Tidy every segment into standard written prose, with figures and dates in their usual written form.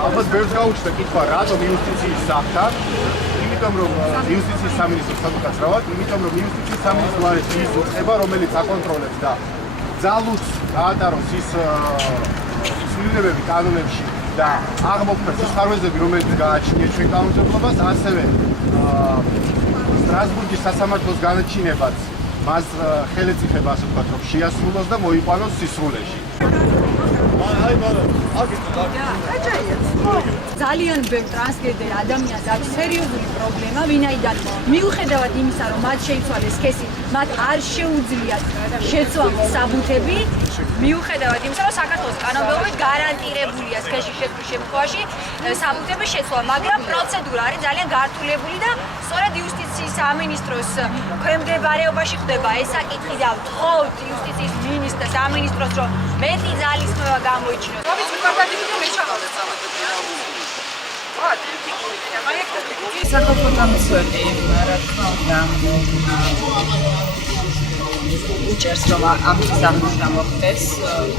ალბათ ბევრს გაუჩნდა კითხვა რატომ იუსტიციის სახთა, იმიტომ რომ იუსტიციის სამინისტრო საკუთაცრავად, იმიტომ რომ იუსტიციის სამინისტრო არის ის უწყება, რომელიც აკონტროლებს და ძალუც გაატაროს ის ცვლილებები კანონებში და აღმოქმნას ის ხარვეზები, რომელიც გააჩნია ჩვენ კანონმდებლობას, ასევე სტრასბურგის სასამართლოს განაჩინებაც მას ხელეწიფება, ასე ვთქვათ, რომ შეასრულოს და მოიყვანოს სისრულეში. ძალიან ბევრ ტრანსგენდერ ადამიანს აქვს სერიოზული პრობლემა, ვინაიდან მიუხედავად იმისა, რომ მათ შეიცვალეს სქესი, მათ არ შეუძლიათ შეცვალოს საბუთები, მიუხედავად იმისა, რომ საქართველოს კანონმდებლობით გარანტირებულია სქესში შეცვლის შემთხვევაში საბუთების შეცვალა, მაგრამ პროცედურა არის ძალიან გართულებული და სწორედ იუსტიციის სამინისტროს ქვემდებარეობაში ხდება ეს საკითხი და ვთხოვთ იუსტიციის მინისტრს, სამინისტროს, რომ მეტი ძალისხმევა გამოიჩინოს. საქართველოს დამცველი, რა თქმა უნდა, უჭერს რომ ამის აღნიშნა მოხდეს.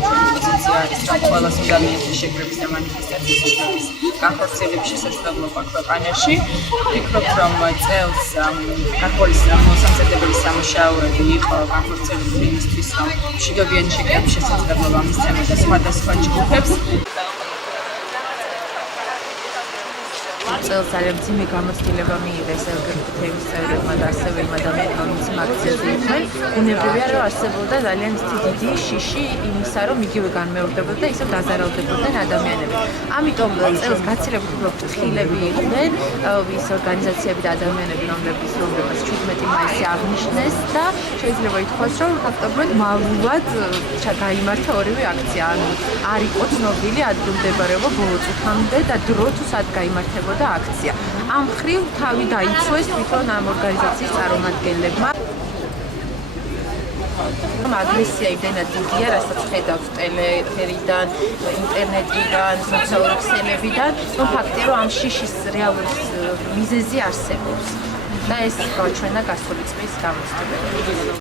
პოზიცია არის, რომ ყველა ადამიანის შეკრების და მანიფესტაციის განხორციელების შესაძლებლობა ქვეყანაში. ვფიქრობ, რომ წელს საქართველოს მოსამზადებელი სამუშაოები იყო განხორციელებული იმისთვის, რომ მშვიდობიანი შეკრების შესაძლებლობა მისცემოდა სხვადასხვა ჯგუფებს. წელს ძალიან მძიმე გამოცდილება მიიღეს LGBT-ების წევრებმა და ასევე იმ ადამიანებმა, ვინც აქციაზე იყვნენ. ბუნებრივია, რომ არსებობდა ძალიან დიდი შიში იმისა, რომ იგივე განმეორდებოდა და ისევ დაზარავდებოდნენ ადამიანები. ამიტომ წელს გაცილებით უფრო ფრთხილები იყვნენ ის ორგანიზაციები და ადამიანები, რომლებიც 17 მაისი აღნიშნეს და შეიძლება ითქვას, რომ ფაქტობრივად მალულად გაიმართა ორივე აქცია. ანუ არ იყო ცნობილი ადგილმდებარეობა ბოლო წუთამდე და დრო თუ სად გაიმართებოდა აქცია. ამ მხრივ თავი დაიცვეს თვითონ ამ ორგანიზაციის წარმომადგენლებმა. აგრესია იმდენად დიდია, რასაც ხედავთ ტელეეთერიდან, ინტერნეტიდან, სოციალური ქსელებიდან, რომ ფაქტია, რომ ამ შიშის რეალური მიზეზი არსებობს და ეს გაჩვენა გასული წლის გამოცდილებაში.